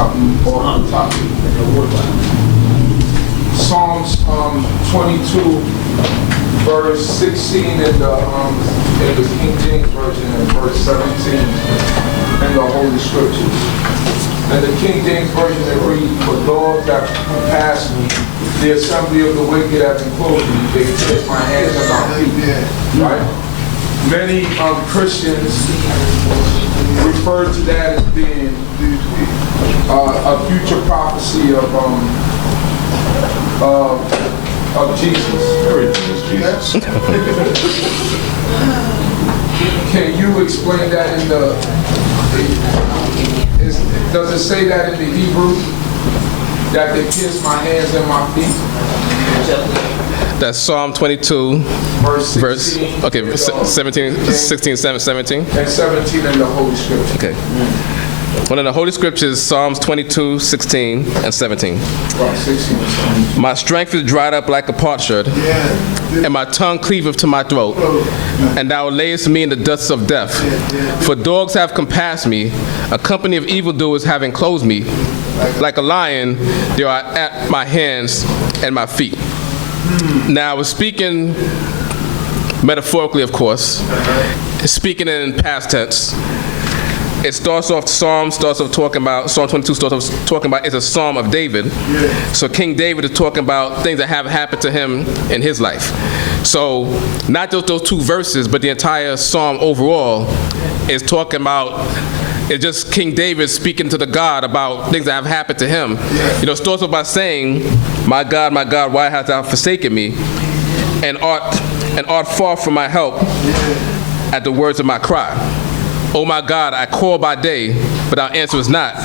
something off the topic. Psalms 22, verse 16 in the King James Version and verse 17 in the Holy Scriptures. In the King James Version it reads, "For dogs that pass me, the assembly of the wicked have enclosed me. They kiss my hands and my feet." Right? Many Christians refer to that as being a future prophecy of Jesus. Can you explain that in does it say that in the Hebrew? That they kiss my hands and my feet? That's Psalm 22, verse 16, okay, 17, 16, 17. And 17 in the Holy Scripture. Okay. One of the Holy Scriptures, Psalms 22, 16, and 17. Right, 16 and 17. "My strength is dried up like a potsherd, and my tongue cleaveth to my throat. And thou layest me in the dust of death. For dogs have compassed me, a company of evildoers have enclosed me. Like a lion, they are at my hands and my feet." Now, I was speaking metaphorically, of course, speaking in past tense. It starts off, Psalm 22 starts off talking about, it's a Psalm of David. So King David is talking about things that have happened to him in his life. So not just those two verses, but the entire Psalm overall is talking about, it's just King David speaking to the God about things that have happened to him. You know, it starts off by saying, my God, why hast thou forsaken me? And art far from my help at the words of my cry. O my God, I call by day, but thou answerest not,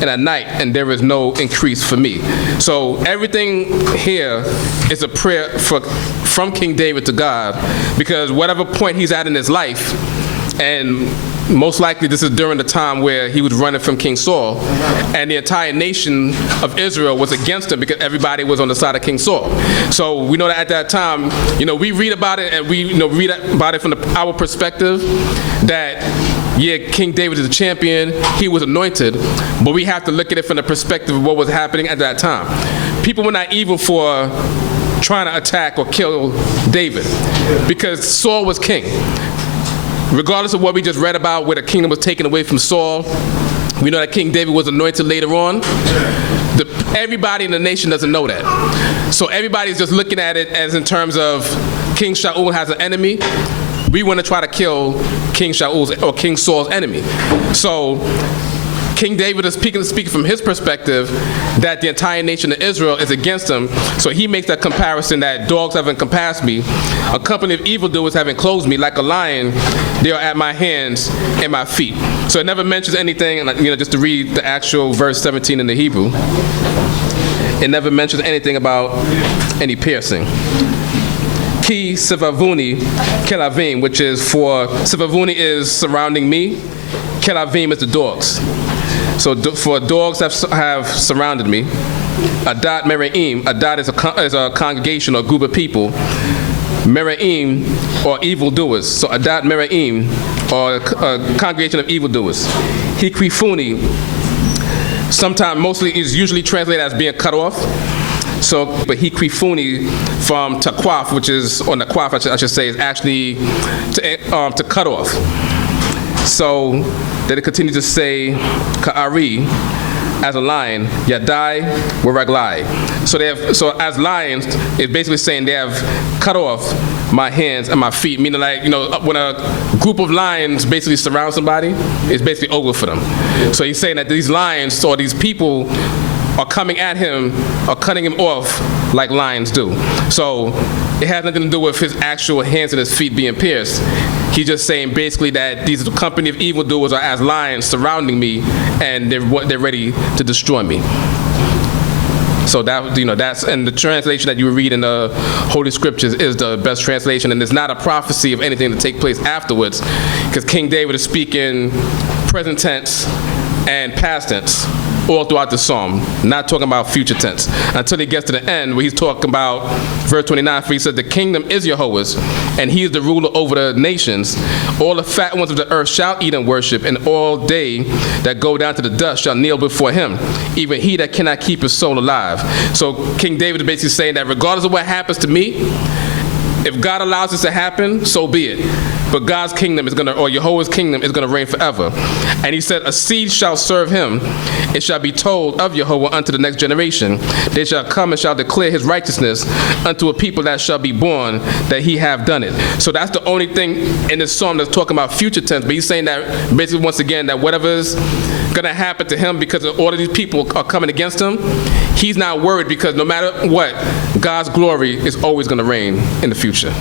and at night, and there is no increase for me. So everything here is a prayer from King David to God, because whatever point he's at in his life, and most likely this is during the time where he was running from King Saul, and the entire nation of Israel was against him because everybody was on the side of King Saul. So we know that at that time, you know, we read about it, and we read about it from our perspective, that yeah, King David is a champion, he was anointed, but we have to look at it from the perspective of what was happening at that time. People were not evil for trying to attack or kill David, because Saul was king. Regardless of what we just read about, where the kingdom was taken away from Saul, we know that King David was anointed later on. Everybody in the nation doesn't know that. So everybody's just looking at it as in terms of King Shaul has an enemy. We want to try to kill King Shaul's or King Saul's enemy. So King David is speaking from his perspective that the entire nation of Israel is against him. So he makes that comparison that dogs have encompassed me, a company of evildoers have enclosed me, like a lion, they are at my hands and my feet. So it never mentions anything, you know, just to read the actual verse 17 in the Hebrew, it never mentions anything about any piercing. Ki sivavuni kelavim, which is for, sivavuni is surrounding me, kelavim is the dogs. So for dogs have surrounded me. Adat Meraim, Adat is a congregation or group of people. Meraim, or evildoers. So Adat Meraim, or a congregation of evildoers. Hikrifuni, sometimes, mostly is usually translated as being cut off. So, but hikrifuni from takwaf, which is, or nakwaf I should say, is actually to cut off. So then it continues to say, ka'ari, as a lion, yadai waraglai. So as lions, it's basically saying they have cut off my hands and my feet, meaning, like, you know, when a group of lions basically surround somebody, it's basically over for them. So he's saying that these lions, or these people, are coming at him, or cutting him off like lions do. So it has nothing to do with his actual hands and his feet being pierced. He's just saying basically that these company of evildoers are as lions surrounding me, and they're ready to destroy me. So that, you know, that's, and the translation that you read in the Holy Scriptures is the best translation, and it's not a prophecy of anything to take place afterwards, because King David is speaking present tense and past tense. all throughout the psalm, not talking about future tense, until he gets to the end where he's talking about verse 29, for he said, the kingdom is Jehovah's, and he is the ruler over the nations. All the fat ones of the earth shall eat and worship, and all they that go down to the dust shall kneel before him, even he that cannot keep his soul alive. So King David is basically saying that regardless of what happens to me, if God allows this to happen, so be it. But God's kingdom is going to, or Jehovah's kingdom is going to reign forever. And he said, a seed shall serve him. It shall be told of Jehovah unto the next generation. They shall come and shall declare his righteousness unto a people that shall be born, that he have done it. So that's the only thing in this psalm that's talking about future tense. But he's saying that basically once again, that whatever is going to happen to him because all of these people are coming against him, he's not worried because no matter what, God's glory is always going to reign in the future.